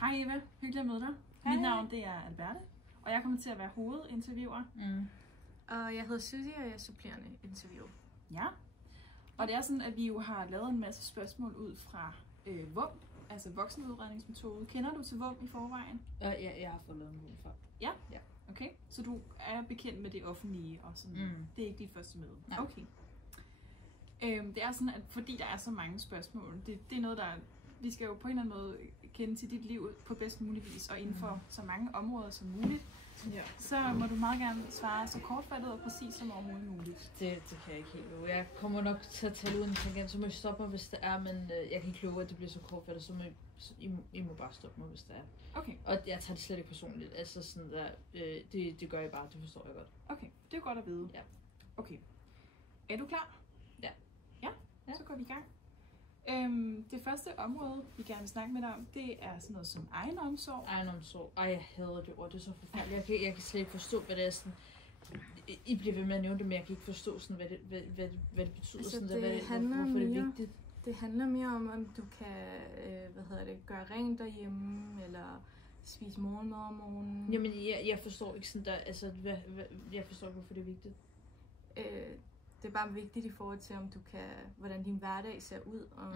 Hej Eva, hyggeligt at møde dig. Hej. Mit navn det er Alberte, og jeg kommer til at være hovedinterviewer. Og jeg hedder Susie, og jeg er supplerende interview. Ja, og det er sådan, at vi jo har lavet en masse spørgsmål ud fra VUM, altså voksenudredningsmetode. Kender du til VUM i forvejen? Jeg har fået lavet en VUM før. Ja? Okay, så du er bekendt med det offentlige, og sådan, det er ikke dit første møde? Nej. Okay. Det er sådan, at fordi der er så mange spørgsmål, det er noget, der vi skal jo på en eller anden måde kende til dit liv på bedst mulig vis, og inden for så mange områder som muligt. Ja. Så må du meget gerne svare så kortfattet og præcis som overhovedet muligt. Det kan jeg ikke helt love. Jeg kommer nok til at tale uden tangent, så må I stoppe mig, hvis det er, men jeg kan ikke love, at det bliver så kortfattet, så I må bare stoppe mig, hvis det er. Okay. Og jeg tager det slet ikke personligt. Altså sådan der, det gør jeg bare, det forstår jeg godt. Okay, det er godt at vide. Ja. Okay. Er du klar? Ja. Ja? Så går vi i gang. Det første område, vi gerne vil snakke med dig om, det er sådan noget som egenomsorg. Egenomsorg. Ej, jeg hader det ord. Det er så forfærdeligt. Jeg kan slet ikke forstå, hvad det er sådan. I bliver ved med at nævne det, men jeg kan ikke forstå sådan, hvad det betyder. Altså, sådan, det hvorfor det er vigtigt. Det handler mere om du kan gøre rent derhjemme, eller spise morgenmad om morgenen. Jamen, jeg forstår ikke sådan der, altså, jeg forstår ikke, hvorfor det er vigtigt. Det er bare vigtigt i forhold til, hvordan din hverdag ser ud. Og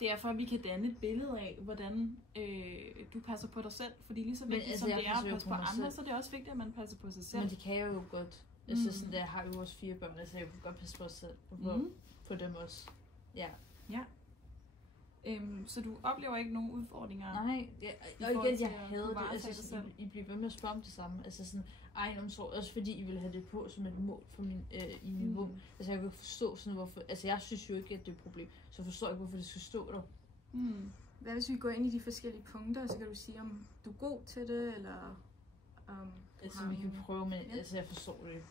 Det er for, at vi kan danne et billede af, hvordan du passer på dig selv. Fordi lige så vigtigt som det er at passe på andre, så er det også vigtigt, at man passer på sig selv. Men det kan jeg jo godt. Altså sådan der, jeg har jo også 4 børn, altså jeg kan godt passe på mig selv. På dem også. Ja. Så du oplever ikke nogen udfordringer? Nej, og igen, jeg hader det. Altså, I bliver ved med at spørge om det samme. Altså sådan, egenomsorg, også fordi I vil have det på som et mål for i min VUM. Altså jeg kan ikke forstå sådan, hvorfor, altså jeg synes jo ikke, at det er et problem, så jeg forstår ikke, hvorfor det skal stå der. Hvad hvis vi går ind i de forskellige punkter, så kan du sige, om du er god til det, eller altså vi kan prøve, men altså jeg forstår det ikke.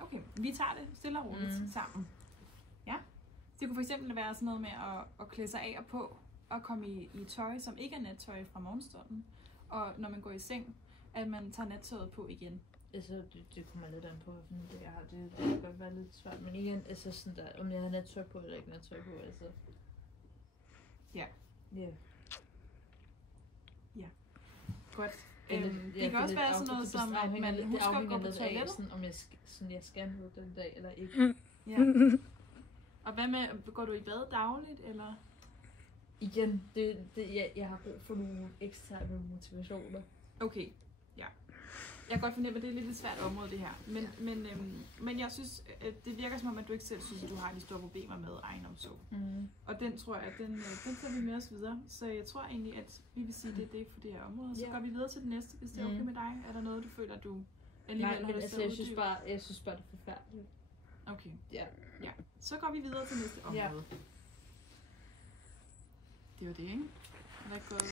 Okay, vi tager det stille og roligt sammen. Ja. Det kunne for eksempel være sådan noget med at klæde sig af og på, og komme i tøj, som ikke er nattøj fra morgenstunden. Og når man går i seng, at man tager nattøjet på igen. Altså, det kommer lidt an på, hvilken det jeg har. Det kan godt være lidt svært, men igen, altså sådan der, om jeg har nattøj på eller ikke nattøj på, altså. Ja. Ja. Ja. Godt. Det kan også være sådan noget som, at man husker at gå på toilettet. Sådan, om jeg skal noget den dag eller ikke. Ja. Og hvad med, går du i bad dagligt, eller? Igen, jeg har brug for nogle eksterne motivationer. Okay, ja. Jeg kan godt fornemme, at det er lidt et svært område, det her. Men jeg synes, at det virker som om, at du ikke selv synes, at du har de store problemer med egenomsorg. Og den tror jeg, at den tager vi med os videre. Så jeg tror egentlig, at vi vil sige, at det er det for det her område. Så går vi videre til det næste, hvis det er okay med dig. Er der noget, du føler, du alligevel har lyst til at uddybe? Jeg synes bare, det er forfærdeligt. Okay. Ja. Så går vi videre til næste område. Det var det, ikke? Er der ikke gået